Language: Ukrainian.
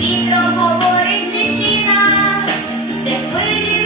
вітром говорить лишина, де пилі.